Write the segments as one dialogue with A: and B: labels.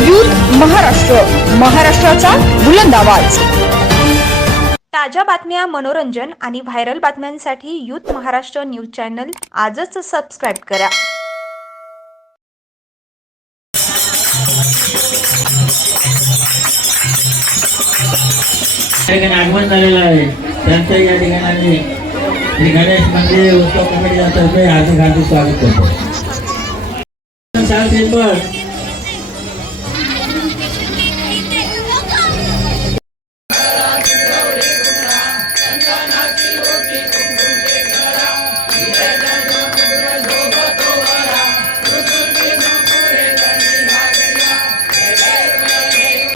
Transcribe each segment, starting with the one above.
A: Youth Maharashtra. महाराष्ट्राचा बुलंद आवाज.
B: ताज्या बातम्या मनोरंजन आणि व्हायरल बातम्यांसाठी यूथ महाराष्ट्र न्यूज चॅनल आजच सबस्क्राईब करा.
C: आगमन झालेलं आहे. त्यांचं या ठिकाणी श्री गणेश मंदिर उत्सव कमिटीच्या तर्फे हार्दिक हार्दिक स्वागत करतो.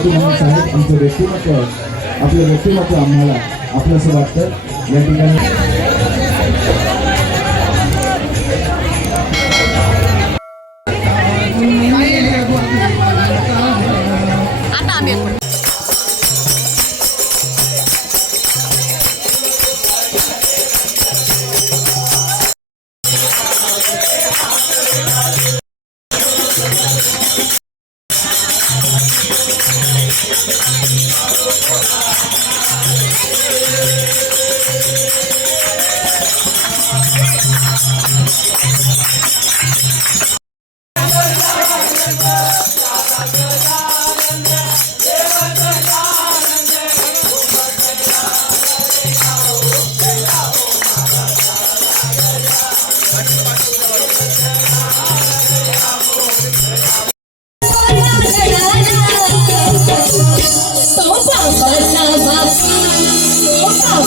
C: साल सिंबल
D: साहेब आमचं व्यक्तिमत्व आपलं व्यक्तिमत्व आम्हाला आपलंसं वाटतं. या ठिकाणी
E: I'm gonna go to the.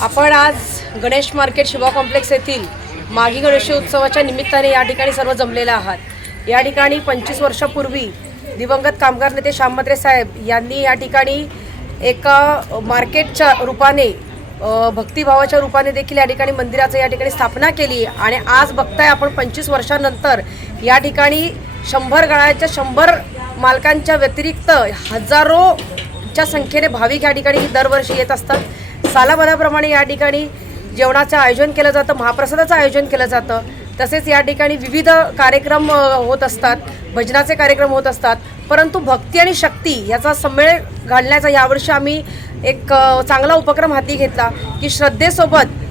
F: आपण आज गणेश मार्केट शिवा कॉम्प्लेक्स येथील मागी गणेशी उत्सवाच्या निमित्ताने या ठिकाणी सर्व जमलेले आहात. या ठिकाणी पंचवीस वर्षापूर्वी दिवंगत कामगार नेते श्यामत्रे साहेब यांनी या ठिकाणी एका मार्केटच्या रूपाने भक्तिभावाच्या रूपाने देखील या ठिकाणी मंदिराचं या ठिकाणी स्थापना केली आणि आज बघताय आपण पंचवीस वर्षानंतर या ठिकाणी शंभर गळाच्या शंभर मालकांच्या व्यतिरिक्त हजारोच्या संख्येने भाविक या ठिकाणी दरवर्षी येत असतात. सालाबादाप्रमाणे या ठिकाणी जेवणाचं आयोजन केलं जातं महाप्रसादाचं आयोजन केलं जातं. तसेच या ठिकाणी विविध कार्यक्रम होत असतात. भजनाचे कार्यक्रम होत असतात. परंतु भक्ती आणि शक्ती याचा संमेळ घालण्याचा यावर्षी आम्ही एक चांगला उपक्रम हाती घेतला की श्रद्धेसोबत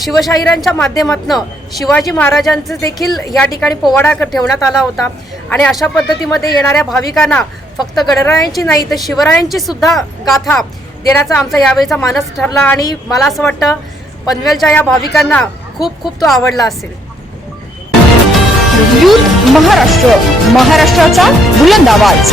F: शिवशाहिरांच्या माध्यमातनं शिवाजी महाराजांचं देखील या ठिकाणी पोवाडा ठेवण्यात आला होता. आणि अशा पद्धतीमध्ये येणाऱ्या भाविकांना फक्त गणरायांची नाही तर शिवरायांची सुद्धा गाथा देण्याचा आमचा यावेळीचा मानस ठरला. आणि मला असं वाटतं पनवेलच्या या भाविकांना खूप खूप तो आवडला असेल.
A: यूथ महाराष्ट्र. महाराष्ट्राचा बुलंद आवाज.